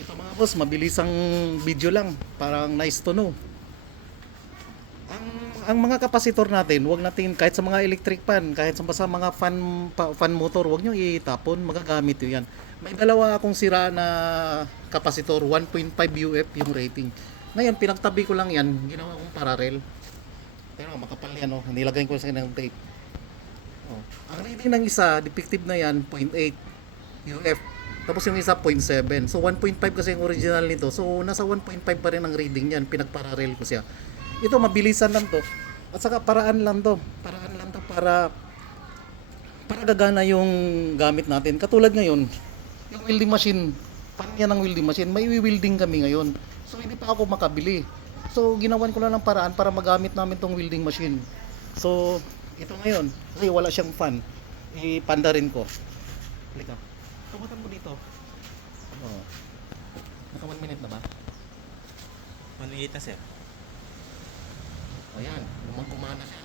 Ito mga boss, mabilisang video lang. Parang nice to know. Ang mga kapasitor natin, wag natin kahit sa mga electric fan, kahit sa mga fan motor, wag nyo itapon, magagamit 'yo yan. May dalawa akong sira na kapasitor, 1.5 UF yung rating. Ngayon, pinagtabi ko lang yan, ginawa kong parallel. Pero makapal yan, oh. Nilagay ko sa ng tape. Oh. Ang rating ng isa, defective na yan, 0.8 UF. Tapos yung isa, 0.7. So, 1.5 kasi yung original nito. So, nasa 1.5 pa rin ang reading yan. Pinagparallel ko siya. Ito, mabilisan lang to. At saka, paraan lang to. Paraan lang to para gagana yung gamit natin. Katulad ngayon, yung welding machine. Fan yan ng welding machine. May welding kami ngayon. So, hindi pa ako makabili. So, ginawan ko lang ng paraan para magamit namin tong welding machine. So, ito ngayon. Kasi wala siyang fan. Ipanda rin ko. Halika. Tumatan mo dito. Oh. Naka 1 minute na ba? 1 minute na sir. Ayan. Gumana siya.